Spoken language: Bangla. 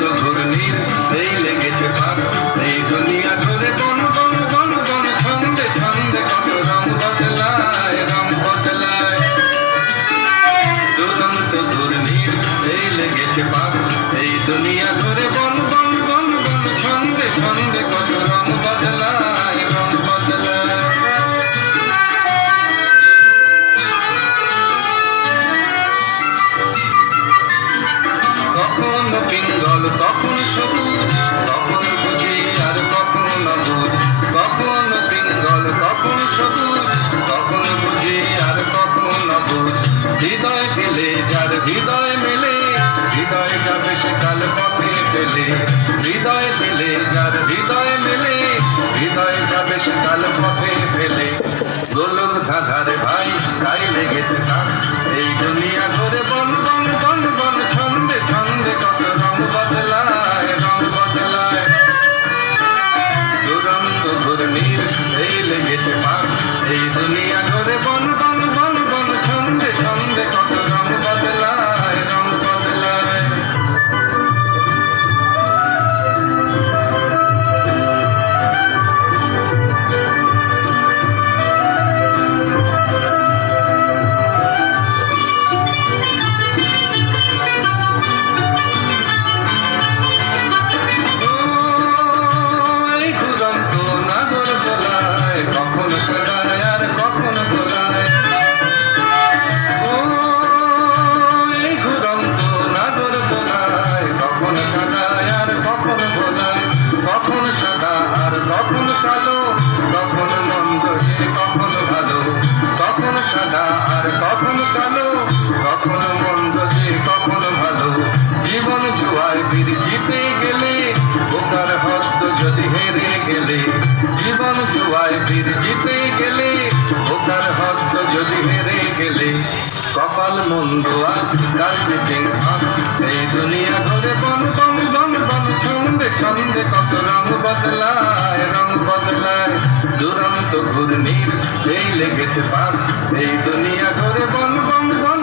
দুরন্ত ঘূর্ণির এই লেগেছে পাক, এই দুনিয়া ঘুরে বন বন বন বন, ছন্দে ছন্দে কত রং বদলায়, রং বদলায়। দুরন্ত ঘূর্ণির এই লেগেছে পাক, এই দুনিয়া ঘুরে বন বন বন বন, ছন্দে ছন্দে কত রং বদলায়, রং বদলায়। কখনো পিঙ্গল কখন সবুজ, কখন বুঝি আর কখন অবুঝ। কখনো পিঙ্গল কখন সবুজ, কখন বুঝি আর কখন অবুঝ। হৃদয় পেলে যার হৃদয় মেলে, হৃদয় যাবে সে কাল পথে পেলে। হৃদয় পেলে যার হৃদয় মেলে, হৃদয় যাবে সে কাল পথে পেলে। গোলক ধাঁধার ভাই তাই লেগেছে কান, এই দুনিয়া ঘুরে বন বন বন বন, ছন্দে ছন্দে কত রং বদলায়, রং বদলায়। দুরন্ত ঘূর্ণির এই লেগেছে পাক, এই দুনিয়া ঘুরে বন বন বন বন, ছন্দে ছন্দে কত রং বদলায়, রং বদলায়। কখন সাদা আর কখন কালো, কখন মন্দ যে কখন ভালো। কখন সাদা আর কখন কালো, কখন মন্দ যে কখন ভালো। জীবন জুয়ায় বীর জিতে গেলে, বোকার হস্ত যদি হেরে গেলে। জীবন জুয়ায় বীর জিতে গেলে, বোকার হস্ত যদি হেরে গেলে। কপাল মন্দ আর কাল যেতে ভাগ, এই দুনিয়া ঘুরে বন বন বন বন, ছন্দে ছন্দে কত রং বদলায়, রং বদলায়। দুরন্ত ঘূর্ণির এই লেগেছে পাক, এই দুনিয়া ঘুরে বন বন বন